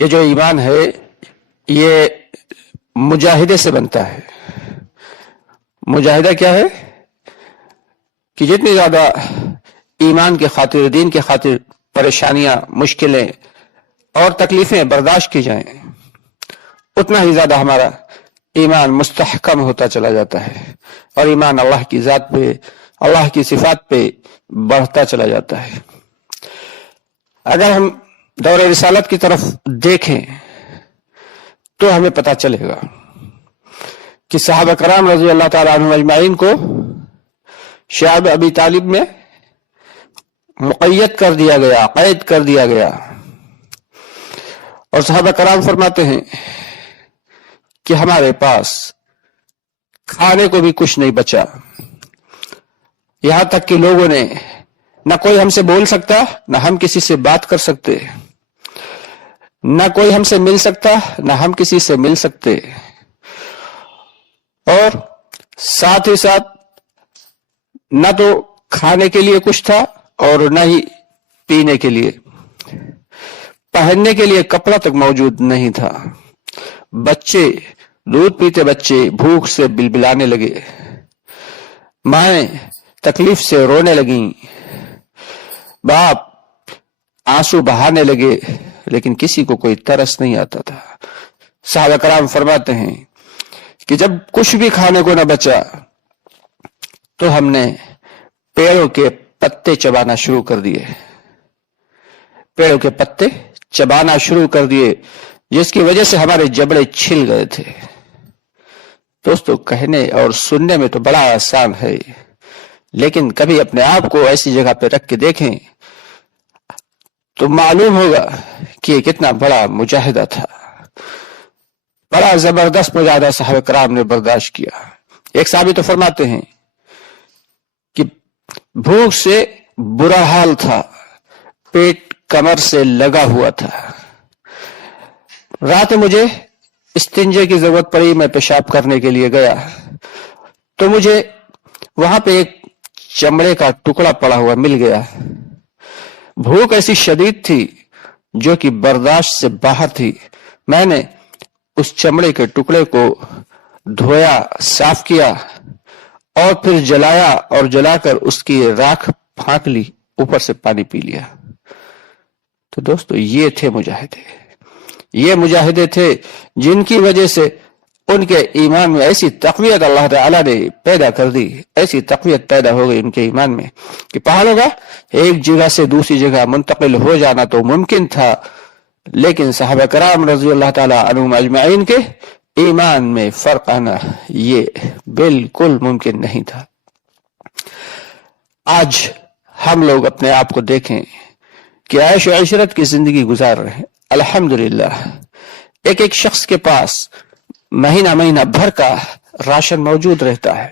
یہ جو ایمان ہے یہ مجاہدے سے بنتا ہے۔ مجاہدہ کیا ہے کہ جتنی زیادہ ایمان کے خاطر، دین کے خاطر پریشانیاں، مشکلیں اور تکلیفیں برداشت کی جائیں، اتنا ہی زیادہ ہمارا ایمان مستحکم ہوتا چلا جاتا ہے اور ایمان اللہ کی ذات پہ، اللہ کی صفات پہ بڑھتا چلا جاتا ہے۔ اگر ہم دور رسالت کی طرف دیکھیں تو ہمیں پتہ چلے گا کہ صحابہ کرام رضی اللہ تعالیٰ عنہم اجمعین کو شعب ابی طالب میں مقید کر دیا گیا، قید کر دیا گیا، اور صحابہ کرام فرماتے ہیں کہ ہمارے پاس کھانے کو بھی کچھ نہیں بچا، یہاں تک کہ لوگوں نے نہ کوئی ہم سے بول سکتا، نہ ہم کسی سے بات کر سکتے، نہ کوئی ہم سے مل سکتا، نہ ہم کسی سے مل سکتے، اور ساتھ ہی ساتھ نہ تو کھانے کے لیے کچھ تھا اور نہ ہی پینے کے لیے، پہننے کے لیے کپڑا تک موجود نہیں تھا۔ بچے، دودھ پیتے بچے بھوک سے بلبلانے لگے، مائیں تکلیف سے رونے لگیں، باپ آنسو بہانے لگے، لیکن کسی کو کوئی ترس نہیں آتا تھا۔ صحابہ کرام فرماتے ہیں کہ جب کچھ بھی کھانے کو نہ بچا تو ہم نے پیڑوں کے پتے چبانا شروع کر دیے، پیڑوں کے پتے چبانا شروع کر دیے، جس کی وجہ سے ہمارے جبڑے چھل گئے تھے۔ دوستو، کہنے اور سننے میں تو بڑا آسان ہے، لیکن کبھی اپنے آپ کو ایسی جگہ پہ رکھ کے دیکھیں تو معلوم ہوگا کہ یہ کتنا بڑا مجاہدہ تھا، بڑا زبردست مجاہدہ صحابہ کرام نے برداشت کیا۔ ایک صحابی تو فرماتے ہیں کہ بھوک سے برا حال تھا، پیٹ کمر سے لگا ہوا تھا، رات مجھے استنجے کی ضرورت پڑی، میں پیشاب کرنے کے لیے گیا تو مجھے وہاں پہ ایک چمڑے کا ٹکڑا پڑا ہوا مل گیا۔ بھوک ایسی شدید تھی جو کہ برداشت سے باہر تھی، میں نے اس چمڑے کے ٹکڑے کو دھویا، صاف کیا اور پھر جلایا، اور جلا کر اس کی راکھ پھانک لی، اوپر سے پانی پی لیا۔ تو دوستو، یہ تھے مجاہدے، یہ مجاہدے تھے جن کی وجہ سے ان کے ایمان میں ایسی تقویت اللہ تعالیٰ نے پیدا کر دی، ایسی تقویت پیدا ہو گئی ان کے ایمان میں کہ پہاڑوں کا ایک جگہ سے دوسری جگہ منتقل ہو جانا تو ممکن تھا، لیکن صحابہ کرام رضی اللہ تعالیٰ عنہم اجمعین کے ایمان میں فرق آنا یہ بالکل ممکن نہیں تھا۔ آج ہم لوگ اپنے آپ کو دیکھیں کہ عیش و عشرت کی زندگی گزار رہے ہیں، الحمدللہ ایک ایک شخص کے پاس مہینہ مہینہ بھر کا راشن موجود رہتا ہے،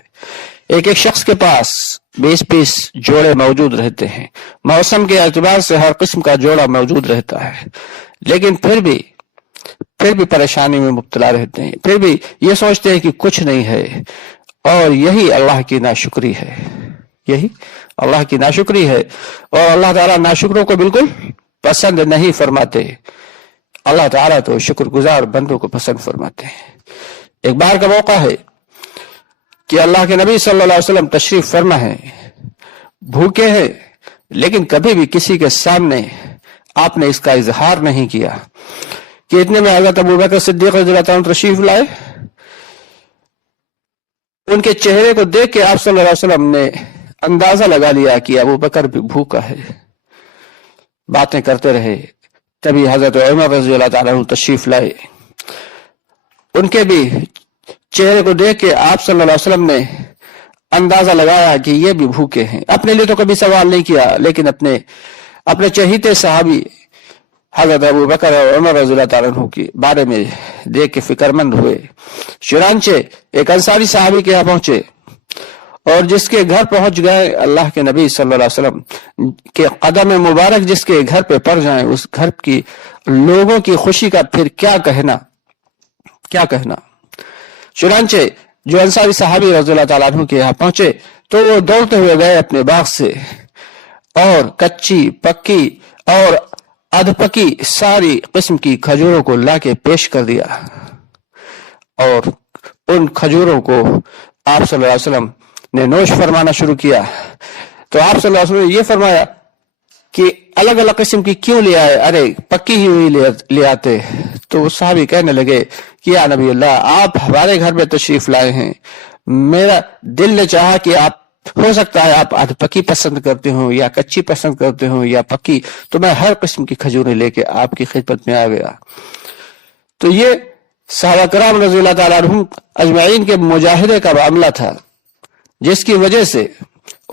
ایک ایک شخص کے پاس 20 جوڑے موجود رہتے ہیں، موسم کے اعتبار سے ہر قسم کا جوڑا موجود رہتا ہے، لیکن پھر بھی پریشانی میں مبتلا رہتے ہیں، پھر بھی یہ سوچتے ہیں کہ کچھ نہیں ہے، اور یہی اللہ کی ناشکری ہے، یہی اللہ کی ناشکری ہے، اور اللہ تعالیٰ ناشکروں کو بالکل پسند نہیں فرماتے، اللہ تعالیٰ تو شکر گزار بندوں کو پسند فرماتے ہیں۔ ایک بار کا موقع ہے کہ اللہ کے نبی صلی اللہ علیہ وسلم تشریف فرما ہے، بھوکے ہیں، لیکن کبھی بھی کسی کے سامنے آپ نے اس کا اظہار نہیں کیا کہ اتنے میں حضرت ابوبکر صدیق رضی اللہ عنہ تشریف لائے۔ ان کے چہرے کو دیکھ کے آپ صلی اللہ علیہ وسلم نے اندازہ لگا لیا کہ ابوبکر بھی بھوکا ہے، باتیں کرتے رہے، تبھی حضرت عمر رضی اللہ تعالیٰ عنہ تشریف لائے، ان کے بھی چہرے کو دیکھ کے آپ صلی اللہ علیہ وسلم نے اندازہ لگایا کہ یہ بھی بھوکے ہیں۔ اپنے لیے تو کبھی سوال نہیں کیا، لیکن اپنے چہیتے صحابی حضرت ابوبکر اور عمر رضی اللہ تعالیٰ عنہ کے بارے میں دیکھ کے فکر مند ہوئے۔ چنانچہ ایک انصاری صحابی کے یہاں پہنچے، اور جس کے گھر پہنچ گئے اللہ کے نبی صلی اللہ علیہ وسلم کے قدم مبارک جس کے گھر پہ پڑ جائیں، اس گھر کی لوگوں کی خوشی کا پھر کیا کہنا۔ چنانچہ جو انصاری صحابی رضی اللہ تعالیٰ عنہ کے یہاں پہنچے تو وہ دوڑتے ہوئے گئے اپنے باغ سے، اور کچی پکی اور अधपकी सारी किस्म की खजूरों को लाके पेश कर दिया और उन खजूरों को आप सल्लल्लाहु अलैहि वसल्लम ने नोश फरमाना शुरू किया। तो आप सल्लल्लाहु अलैहि वसल्लम ने ये फरमाया कि अलग अलग किस्म की क्यों ले आए, अरे पक्की ही हुई ले आते। तो वो साहबी कहने लगे कि या नबी अल्लाह, आप हमारे घर में तशरीफ लाए हैं, मेरा दिल ने चाहा कि आप, हो सकता है आप आध पक्की पसंद करते हो या कच्ची पसंद करते हो या पक्की, तो मैं हर किस्म की खजूरें लेके आपकी खिदमत में आ गया। तो ये सहाबा कराम रज़ियल्लाहु ताला अन्हुम अजमाइन के मुजाहिदे का मामला था, जिसकी वजह से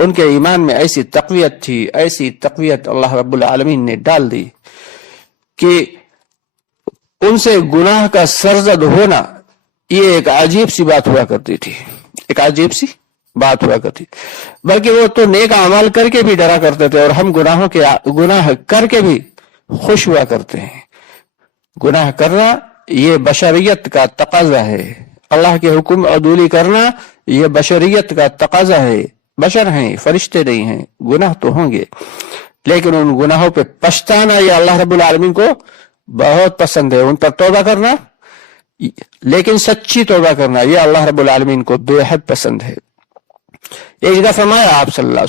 उनके ईमान में ऐसी तक़वियत थी, ऐसी तक़वियत अल्लाह रब्बुल आलमीन ने डाल दी कि उनसे गुनाह का सरजद होना ये एक अजीब सी बात हुआ करती थी, एक अजीब सी बात हुआ करती। बल्कि वो तो नेक अमाल करके भी डरा करते थे और हम गुनाह करके भी खुश हुआ करते हैं। गुनाह करना ये बशरियत का तकाजा है, अल्लाह के हुक्म अदूली करना ये बशरियत का तकाजा है। बशर हैं, फरिश्ते नहीं हैं, गुनाह तो होंगे, लेकिन उन गुनाहों पे पछताना ये अल्लाह रब्बुल आलमीन को बहुत पसंद है। उन पर तौबा करना, लेकिन सच्ची तौबा करना, ये अल्लाह रब्बुल आलमीन को बेहद पसंद है। एक जगह फरमाया आप सल्लल्लाहु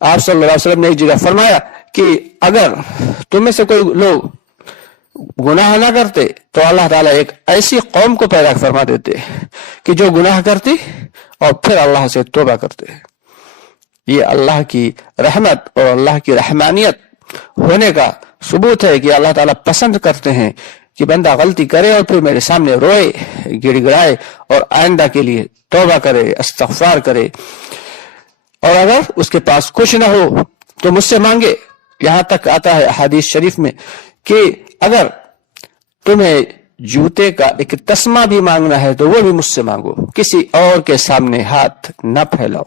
अलैहि वसल्लम ने एक जगह फरमाया कि अगर तुम में से कोई लोग गुनाह ना करते तो अल्लाह ताला एक ऐसी कौम को पैदा फरमा देते कि जो गुनाह करती और फिर अल्लाह से तौबा करते। ये अल्लाह की रहमत और अल्लाह की रहमानियत होने का सबूत है कि अल्लाह ताला पसंद करते हैं कि बंदा गलती करे और फिर मेरे सामने रोए, गिड़गिड़ाए और आइंदा के लिए तौबा करे, इस्तग़फ़ार करे, और अगर उसके पास कुछ ना हो तो मुझसे मांगे। यहां तक आता है हदीस शरीफ में कि अगर तुम्हें जूते का एक तस्मा भी मांगना है तो वो भी मुझसे मांगो, किसी और के सामने हाथ न फैलाओ।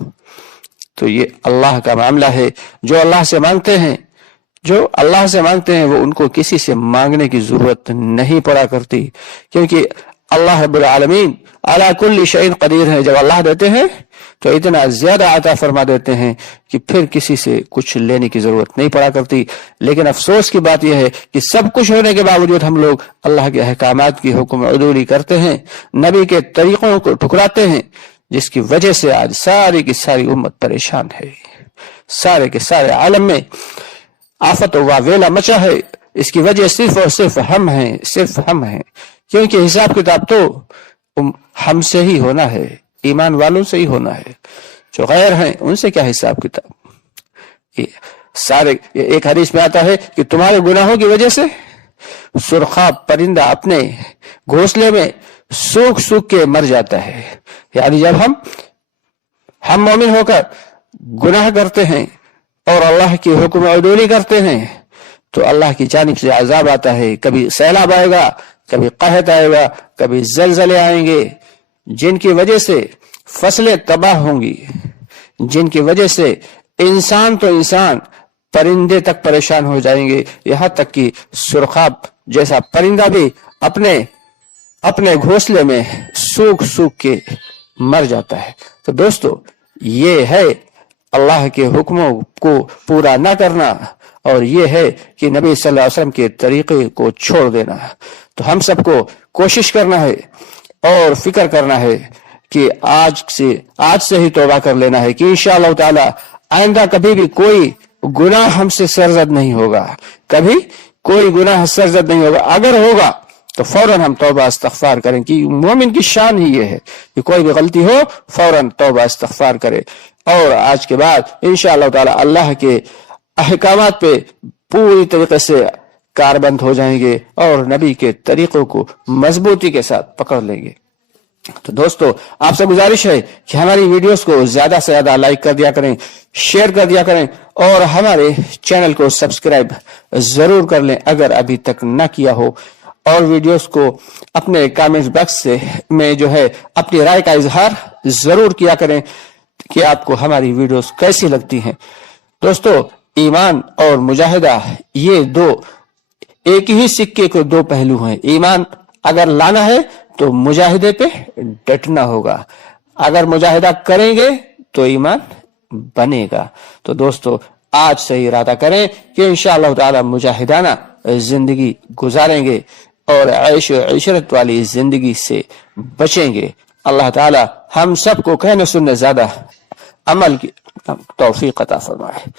तो ये अल्लाह का मामला है। जो अल्लाह से मांगते हैं वो उनको किसी से मांगने की जरूरत नहीं पड़ा करती, क्योंकि अल्लाह रब्बुल आलमीन अला कुल्ली शैइन कदीर है। जब अल्लाह देते हैं तो इतना ज्यादा अता फरमा देते हैं कि फिर किसी से कुछ लेने की जरूरत नहीं पड़ा करती। लेकिन अफसोस की बात यह है कि सब कुछ होने के बावजूद हम लोग अल्लाह के अहकामात की हुक्म अदूली करते हैं, नबी के तरीकों को ठुकराते हैं, जिसकी वजह से आज सारी की सारी उम्मत परेशान है। सारे के सारे आलम में आफत व वेला मचा है। इसकी वजह सिर्फ और सिर्फ हम हैं, क्योंकि हिसाब किताब तो हमसे ही होना है, ईमान वालों से ही होना है। जो गैर हैं उनसे क्या हिसाब किताब। सारे एक हदीस में आता है कि तुम्हारे गुनाहों की वजह से सुरखा परिंदा अपने घोंसले में सूख सूख के मर जाता है। यानी जब हम मोमिन होकर गुनाह करते हैं और अल्लाह की हुक्म अदूली करते हैं तो अल्लाह की जानिब से अजाब आता है। कभी सैलाब आएगा, कभी कहत आएगा, कभी जलजले आएंगे, जिनकी वजह से फसलें तबाह होंगी, जिनकी वजह से इंसान तो इंसान, परिंदे तक परेशान हो जाएंगे। यहां तक कि सुरखाब जैसा परिंदा भी अपने घोंसले में सूख सूख के मर जाता है। तो दोस्तों, ये है अल्लाह के हुक्मों को पूरा न करना, और ये है कि नबी सल्लल्लाहु अलैहि वसल्लम के तरीके को छोड़ देना। तो हम सबको कोशिश करना है और फिक्र करना है कि आज से ही तौबा कर लेना है कि इंशाअल्लाह ताला आइंदा कभी भी कोई गुनाह हमसे सरजद नहीं होगा, कभी कोई गुनाह सरजद नहीं होगा। अगर होगा तो फौरन हम तौबा इस्तग़फ़ार करें, कि मोमिन की शान ही ये है कि कोई भी गलती हो फौरन तौबा इस्तग़फ़ार करे, और आज के बाद इंशाअल्लाह ताला अल्लाह के अहकामात पे पूरी तरीके से कारबंद हो जाएंगे और नबी के तरीकों को मजबूती के साथ पकड़ लेंगे। तो दोस्तों, आपसे गुजारिश है कि हमारी वीडियोस को ज्यादा से ज्यादा लाइक कर दिया करें, शेयर कर दिया करें, और हमारे चैनल को सब्सक्राइब जरूर कर लें अगर अभी तक न किया हो, और वीडियोस को अपने कमेंट बॉक्स में जो है अपनी राय का इजहार जरूर किया करें कि आपको हमारी वीडियोस कैसी लगती हैं। दोस्तों, ईमान और मुजाहिदा ये दो एक ही सिक्के के दो पहलू हैं। ईमान अगर लाना है तो मुजाहिदे पे डटना होगा, अगर मुजाहिदा करेंगे तो ईमान बनेगा। तो दोस्तों, آج سے ہی ارادہ کریں کہ انشاءاللہ تعالی مجاہدانہ زندگی گزاریں گے اور عیش و عشرت والی زندگی سے بچیں گے. اللہ تعالی ہم سب کو کہنے سننے زیادہ عمل کی توفیق عطا فرمائے.